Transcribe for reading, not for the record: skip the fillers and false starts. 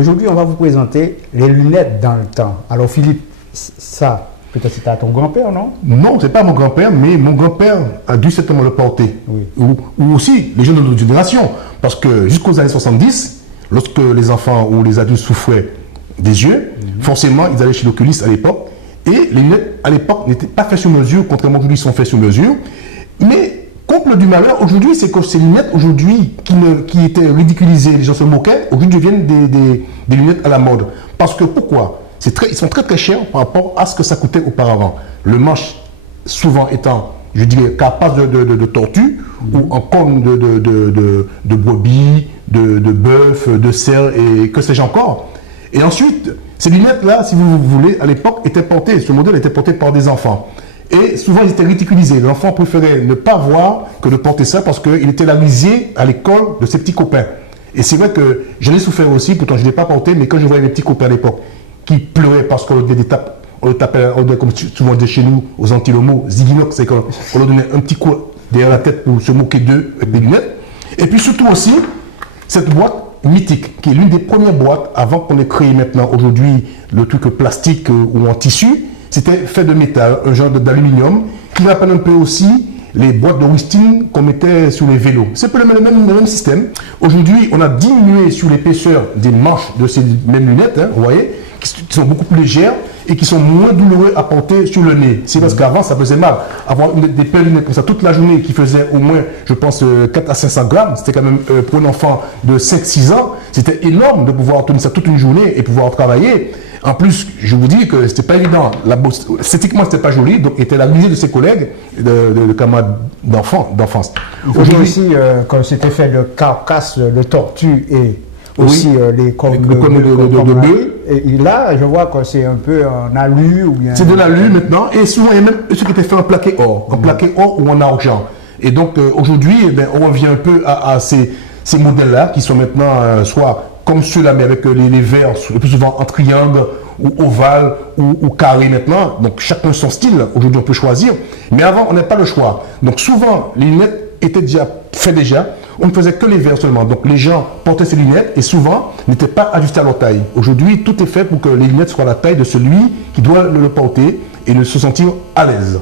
Aujourd'hui, on va vous présenter les lunettes dans le temps. Alors Philippe, ça, peut-être c'était à ton grand-père, non? Non, c'est pas mon grand-père, mais mon grand-père a dû certainement le porter. Oui. Ou aussi les jeunes de notre génération. Parce que jusqu'aux années 70, lorsque les enfants ou les adultes souffraient des yeux, forcément, ils allaient chez l'oculiste à l'époque. Et les lunettes, à l'époque, n'étaient pas faites sur mesure, contrairement à aujourd'hui, ils sont faits sur mesure. Mais, comble du malheur, aujourd'hui, c'est que ces lunettes, aujourd'hui, qui étaient ridiculisées, les gens se moquaient, aujourd'hui deviennent des lunettes à la mode. Parce que, pourquoi? Ils sont très très chers par rapport à ce que ça coûtait auparavant. Le manche, souvent étant, je dirais, carapace de tortue, ou en corne de brebis, de bœuf, de cerf, et que sais-je encore. Et ensuite, ces lunettes-là, si vous voulez, à l'époque, étaient portées, ce modèle était porté par des enfants. Et souvent, ils étaient ridiculisés. L'enfant préférait ne pas voir que de porter ça parce qu'il était la risée à l'école de ses petits copains. Et c'est vrai que j'en ai souffert aussi, pourtant je ne l'ai pas porté, mais quand je voyais mes petits copains à l'époque qui pleuraient parce qu'on le tapait, comme souvent on dit chez nous, aux Antilles-le-mot, ziguinox, c'est qu'on leur donnait un petit coup derrière la tête pour se moquer d'eux avec des lunettes. Et puis surtout aussi, cette boîte mythique, qui est l'une des premières boîtes, avant qu'on ait créé maintenant, aujourd'hui, le truc plastique ou en tissu, c'était fait de métal, un genre d'aluminium, qui rappelle un peu aussi les boîtes de Wisting qu'on mettait sur les vélos. C'est le même système. Aujourd'hui, on a diminué sur l'épaisseur des manches de ces mêmes lunettes, hein, vous voyez, qui sont beaucoup plus légères et qui sont moins douloureux à porter sur le nez. C'est parce qu'avant, ça faisait mal. Avoir des paires de lunettes comme ça toute la journée qui faisaient au moins, je pense, 4 à 500 grammes, c'était quand même, pour un enfant de 5-6 ans, c'était énorme de pouvoir tenir ça toute une journée et pouvoir travailler. En plus, je vous dis que c'était pas évident. Esthétiquement, c'était pas joli, donc il était la misère de ses collègues, de camarades d'enfance. Aujourd'hui aussi, quand c'était fait de carcasse de tortue et aussi les cornes de bœuf. Et là, je vois que c'est un peu en alu ou bien. C'est de l'alu maintenant, et souvent il y a même ce qui était fait en plaqué or, ou en argent. Et donc aujourd'hui, on revient un peu à ces modèles-là qui sont maintenant soit comme ceux-là, mais avec les verres, le plus souvent en triangle, ou ovale, ou carré maintenant. Donc chacun son style, aujourd'hui on peut choisir. Mais avant, on n'avait pas le choix. Donc souvent, les lunettes étaient déjà faites déjà. On ne faisait que les verres seulement. Donc les gens portaient ces lunettes et souvent n'étaient pas ajustés à leur taille. Aujourd'hui, tout est fait pour que les lunettes soient à la taille de celui qui doit le porter et de se sentir à l'aise.